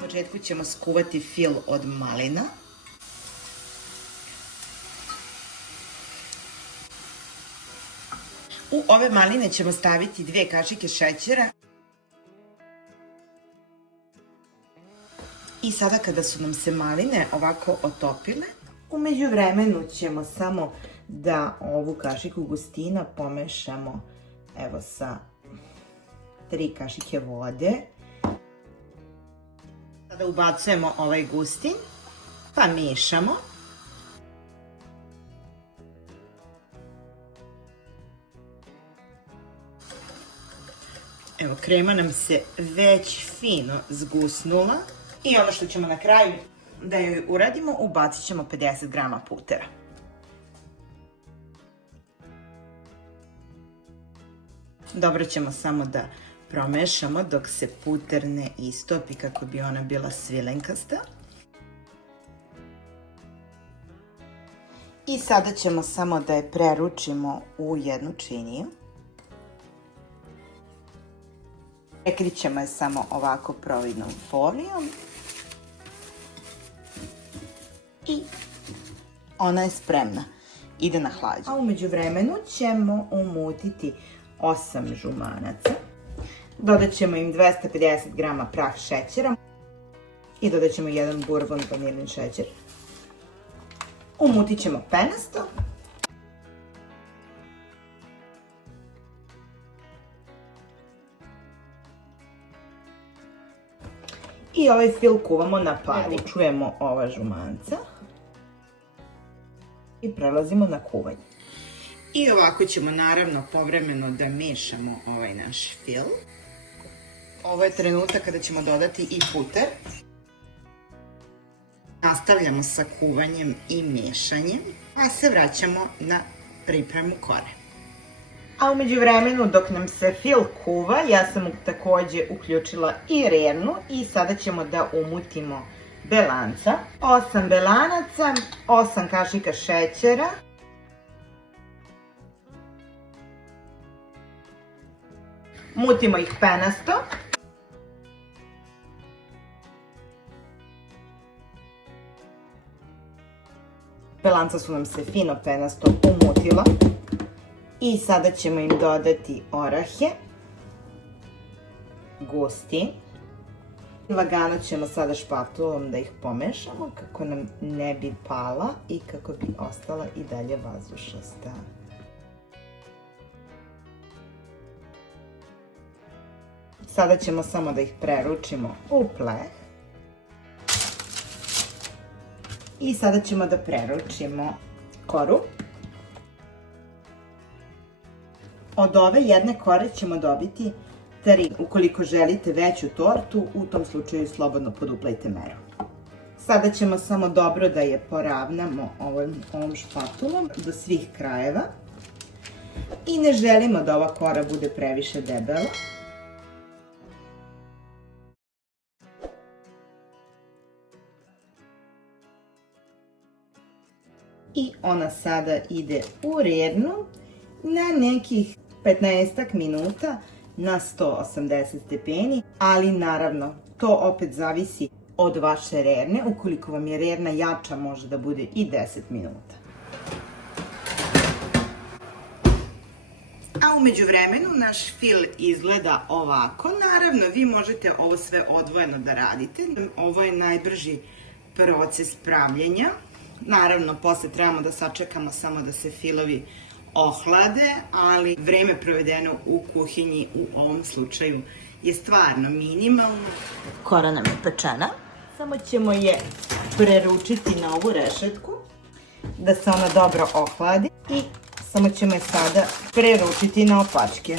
U početku ćemo skuvati fil od malina. U ove maline ćemo staviti 2 kašike šećera. I sada kada su nam se maline ovako otopile, u međuvremenu ćemo samo da ovu kašiku gustina pomešamo evo sa 3 kašike vode. Sada ubacujemo ovaj gustin, pa mešamo. Evo, krema nam se već fino zgusnula. I ono što ćemo na kraju da joj uradimo, ubacit ćemo 50 grama putera. Dobro ćemo samo da promešamo dok se puter ne istopi kako bi ona bila svilenkasta. I sada ćemo samo da je preručimo u jednu činiju. Prekrićemo je samo ovako providnom folijom. I ona je spremna. Ide na hlađenje. A u međuvremenu ćemo umutiti 8 žumanaca. Dodat ćemo im 250 grama prah šećera. I dodat ćemo 1 bourbon vanilin šećer. Umutit ćemo penasto. I ovaj fil kuvamo na pari. Čujemo ova žumanca. I prelazimo na kuvanje. I ovako ćemo naravno povremeno da mešamo ovaj naš fil. Ovo je trenutak kada ćemo dodati i puter. Nastavljamo sa kuvanjem i mešanjem, a se vraćamo na pripremu kore. A u međuvremenu dok nam se fil kuva, ja sam takođe uključila i rernu i sada ćemo da umutimo belanca. 8 belanaca, 8 kašika šećera. Mutimo ih penasto. Belanca su nam se fino penasto umutila. I sada ćemo im dodati orahe, gustin. Lagano ćemo sada špatulom da ih pomešamo kako nam ne bi pala i kako bi ostala i dalje vazdušasta. Sada ćemo samo da ih preručimo u pleh. I sada ćemo da preručimo koru. Od ove jedne kore ćemo dobiti 3. Ukoliko želite veću tortu, u tom slučaju slobodno poduplajte meru. Sada ćemo samo dobro da je poravnamo ovom špatulom do svih krajeva. I ne želimo da ova kora bude previše debela. I ona sada ide u rernu na nekih 15 minuta na 180 stepeni, ali naravno to opet zavisi od vaše rerne. Ukoliko vam je rerna jača, može da bude i 10 minuta. A u međuvremenu naš fil izgleda ovako. Naravno, vi možete ovo sve odvojeno da radite. Ovo je najbrži proces pravljenja. Naravno, posle trebamo da sačekamo samo da se filovi ohlade, ali vreme provedeno u kuhinji u ovom slučaju je stvarno minimalno. Kora nam je pečena. Samo ćemo je preručiti na ovu rešetku da se ona dobro ohladi i samo ćemo je sada preručiti na opačke.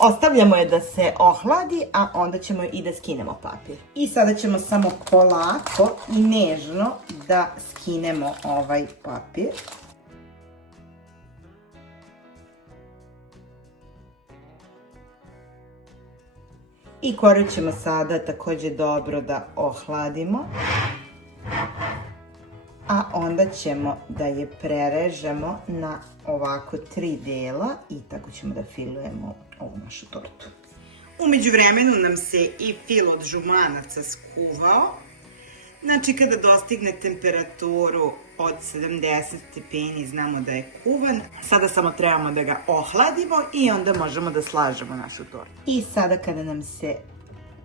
Ostavljamo je da se ohladi, a onda ćemo i da skinemo papir. I sada ćemo samo polako i nežno da skinemo ovaj papir. I koru ćemo sada takođe dobro da ohladimo. A onda ćemo da je prerežemo na ovako 3 dela i tako ćemo da filujemo ovu našu tortu. U međuvremenu nam se i fil od žumanaca skuvao. Znači, kada dostigne temperaturu od 70 stepeni, znamo da je kuvan. Sada samo trebamo da ga ohladimo i onda možemo da slažemo našu tortu. I sada kada nam se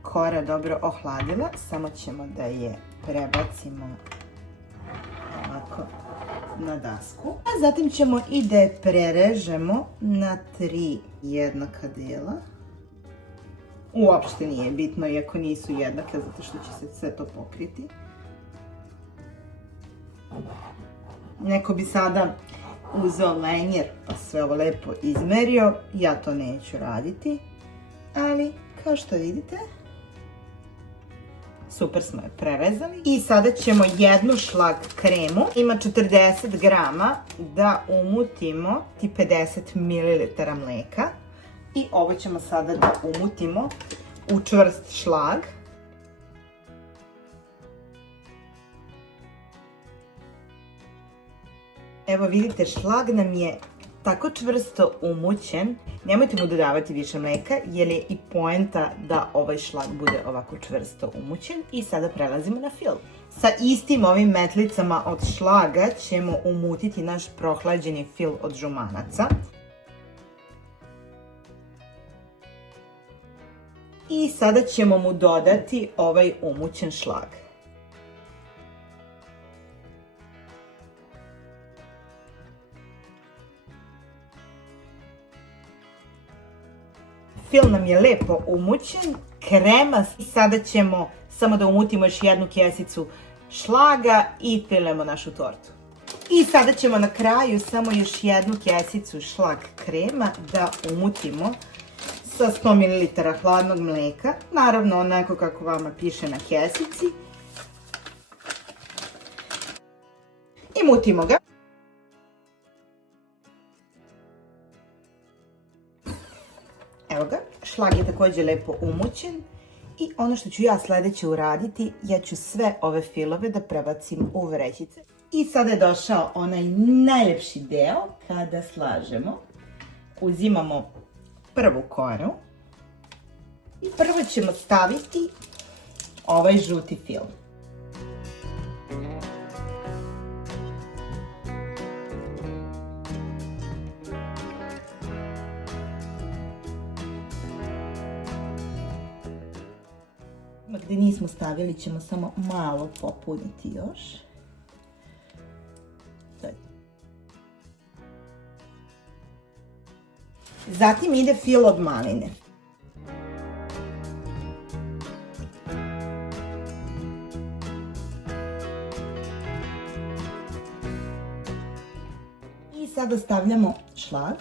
kora dobro ohladila, samo ćemo da je prebacimo ovako na dasku. A zatim ćemo i da je prerežemo na 3 jednaka dela. Uopšte nije bitno, iako nisu jednake, zato što će se sve to pokriti. Neko bi sada uzeo lenjer pa sve ovo lepo izmerio. Ja to neću raditi, ali kao što vidite, super smo je prerezali. I sada ćemo jednu šlag kremu, ima 40 grama, da umutimo i 50 ml mleka. I ovo ćemo sada da umutimo u čvrst šlag. Evo vidite, šlag nam je tako čvrsto umućen. Nemojte mu dodavati više mleka, jer je i poenta da ovaj šlag bude ovako čvrsto umućen. I sada prelazimo na fil. Sa istim ovim metlicama od šlaga ćemo umutiti naš prohlađeni fil od žumanaca. I sada ćemo mu dodati ovaj umućen šlag. Fil nam je lepo umućen, krema. I sada ćemo samo da umutimo još jednu kesicu šlaga i filemo našu tortu. I sada ćemo na kraju samo još jednu kesicu šlag krema da umutimo sa 100 ml hladnog mleka, naravno onako kako vama piše na kesici. I mutimo ga. Evo ga, šlag je također lepo umućen. I ono što ću ja sledeće uraditi, ja ću sve ove filove da prebacim u vrećice. I sada je došao onaj najlepši deo kada slažemo. Uzimamo prvu koru i prvo ćemo staviti ovaj žuti fil. Gdje nismo stavili ćemo samo malo popuniti još. Zatim ide fil od maline. I sada stavljamo šlag.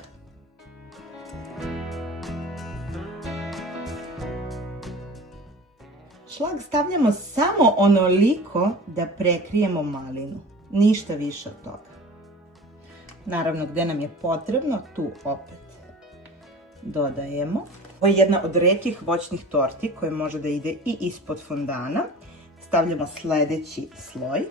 Šlag stavljamo samo onoliko da prekrijemo malinu, ništa više od toga. Naravno, gdje nam je potrebno, tu opet dodajemo. Ovo je jedna od retkih voćnih torti koja može da ide i ispod fondana. Stavljamo sljedeći sloj.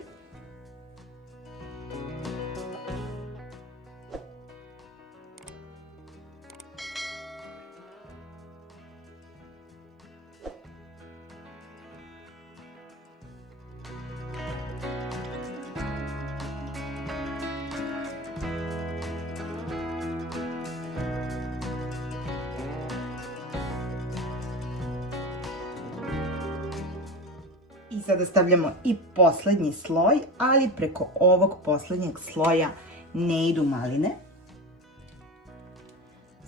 I sada stavljamo i posljednji sloj, ali preko ovog posljednjeg sloja ne idu maline.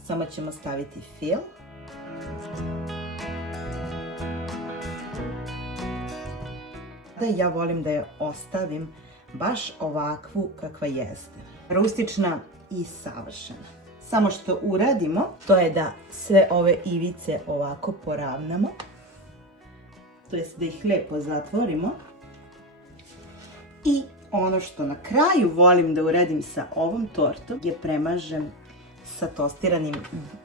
Samo ćemo staviti fil. Ja volim da je ostavim baš ovakvu kakva jeste. Rustična i savršena. Samo što uradimo, to je da sve ove ivice ovako poravnamo. To jest da ih lijepo zatvorimo. I ono što na kraju volim da uradim sa ovom tortom je premažem sa tostiranim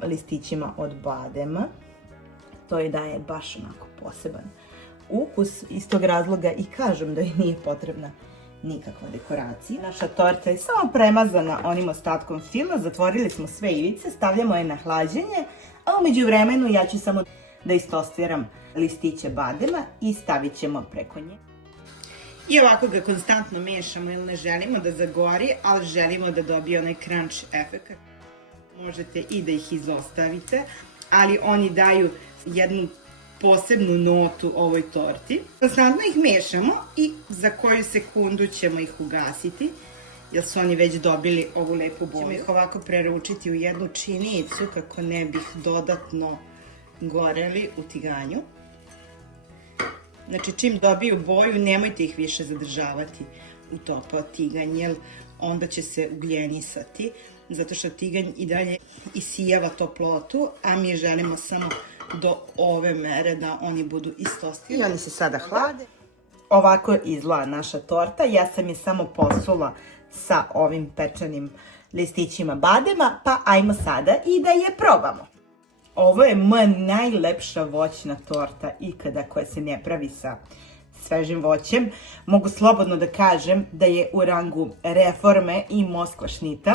listićima od badema. To je daje baš onako poseban ukus. Iz tog razloga i kažem da joj nije potrebna nikakva dekoracija. Naša torta je samo premazana onim ostatkom fila. Zatvorili smo sve ivice, stavljamo je na hlađenje, a u međuvremenu ja ću samo da istostiram listiće badema i stavit ćemo preko nje. I ovako ga konstantno mešamo jer ne želimo da zagori, ali želimo da dobije onaj crunch efekt. Možete i da ih izostavite, ali oni daju jednu posebnu notu ovoj torti. Konstantno ih mešamo i za koju sekundu ćemo ih ugasiti, jer su oni već dobili ovu lepu boju. Ćemo ih ovako preručiti u jednu činicu kako ne bih dodatno goreli u tiganju. Znači, čim dobiju boju, nemojte ih više zadržavati u topao tiganj, jer onda će se ugljenisati, zato što tiganj i dalje isijava toplotu, a mi želimo samo do ove mere da oni budu istostirani. I oni se sada hlade. Ovako izgleda naša torta. Ja sam je samo posula sa ovim pečenim listićima badema, pa ajmo sada i da je probamo. Ovo je moja najlepša voćna torta ikada koja se ne pravi sa svežim voćem. Mogu slobodno da kažem da je u rangu reforme i Moskva šnita.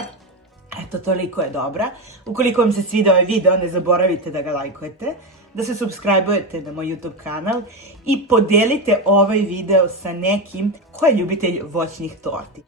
Eto, toliko je dobra. Ukoliko vam se sviđa ovaj video, ne zaboravite da ga lajkujete, da se subscribe-ujete na moj YouTube kanal i podelite ovaj video sa nekim ko je ljubitelj voćnih torti.